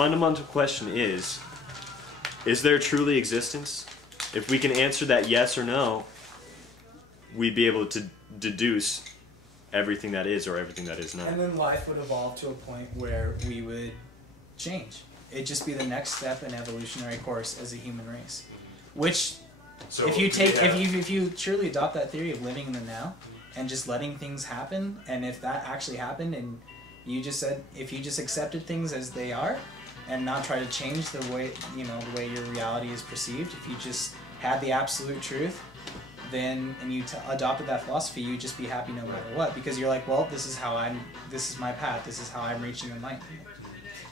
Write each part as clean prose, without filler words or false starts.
fundamental question is there truly existence? If we can answer that yes or no, we'd be able to deduce everything that is or everything that is not. And then life would evolve to a point where we would change. It'd just be the next step in evolutionary course as a human race. Which, so if you truly adopt that theory of living in the now and just letting things happen, and if that actually happened and you just said, if you just accepted things as they are and not try to change the way, the way your reality is perceived, if you just had the absolute truth, then, and you adopted that philosophy, you'd just be happy no matter what, because you're like, well, this is my path, this is how I'm reaching enlightenment.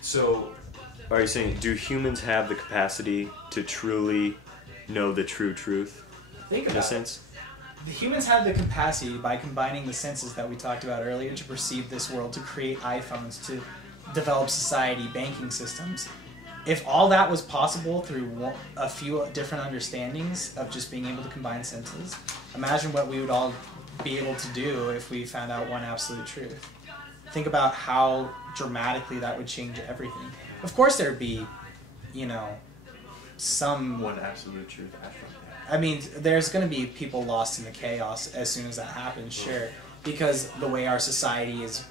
So, are you saying, do humans have the capacity to truly know the true truth? Think about in a sense? The humans have the capacity, by combining the senses that we talked about earlier, to perceive this world, to create iPhones, to develop society, banking systems. If all that was possible through a few different understandings of just being able to combine senses, imagine what we would all be able to do if we found out one absolute truth. Think about how dramatically that would change everything. Of course there'd be, some... One absolute truth. I mean, there's going to be people lost in the chaos as soon as that happens, sure. Because the way our society is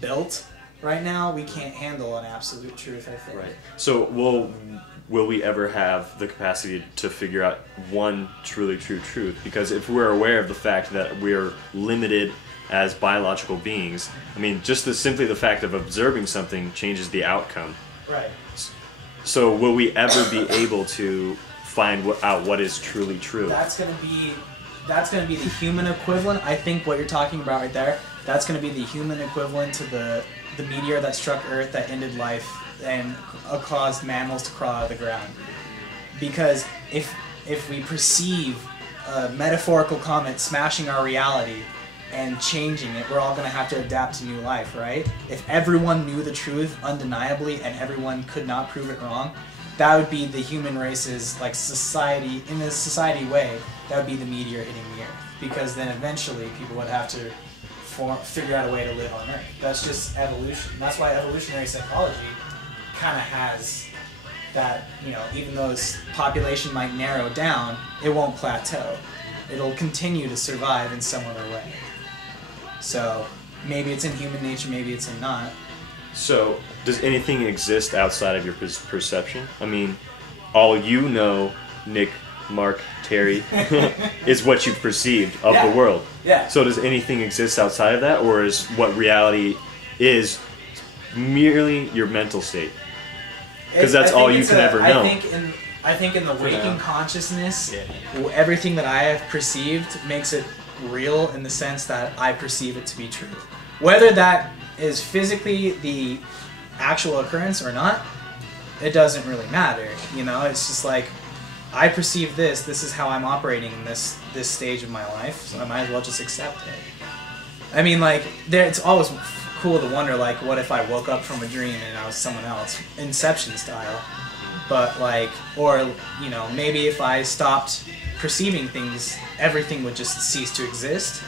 built right now, we can't handle an absolute truth, I think. Right. So will we ever have the capacity to figure out one truly true truth? Because if we're aware of the fact that we're limited as biological beings, I mean, just simply the fact of observing something changes the outcome. Right. So will we ever be able to find out what is truly true? That's gonna be the human equivalent. I think what you're talking about right there, that's gonna be the human equivalent to the meteor that struck Earth that ended life and caused mammals to crawl out of the ground. Because if we perceive a metaphorical comet smashing our reality and changing it, we're all going to have to adapt to new life, right? If everyone knew the truth undeniably and everyone could not prove it wrong, that would be the human race's, like, society, in a society way, that would be the meteor hitting the Earth. Because then eventually people would have to figure out a way to live on Earth. That's just evolution. That's why evolutionary psychology kind of has that, even though its population might narrow down, it won't plateau. It'll continue to survive in some other way. So maybe it's in human nature, maybe it's in not. So does anything exist outside of your perception? I mean, all you know, Nick, Mark, Terry, is what you've perceived of the world. Yeah. So does anything exist outside of that, or is what reality is merely your mental state? Because that's all you can ever know. I think in the waking consciousness, everything that I have perceived makes it real in the sense that I perceive it to be true. Whether that is physically the actual occurrence or not, it doesn't really matter. It's just like, I perceive this is how I'm operating in this stage of my life, so I might as well just accept it. I mean, like, it's always cool to wonder, like, what if I woke up from a dream and I was someone else, Inception style. But, like, or, maybe if I stopped perceiving things, everything would just cease to exist.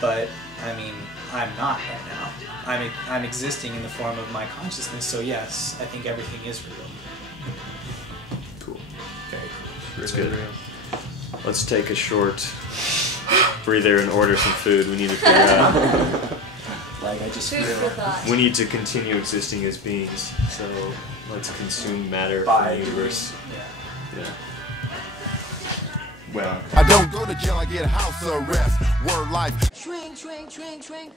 But, I mean, I'm not right now. I'm existing in the form of my consciousness, so yes, I think everything is real. Cool. Very cool. That's good. Let's take a short breather and order some food. We need to figure out. Like, I just we need to continue existing as beings, so let's consume matter from the universe. Yeah. Well, I don't go to jail, I get house arrest. Word life. Shrink, shrink, shrink, shrink.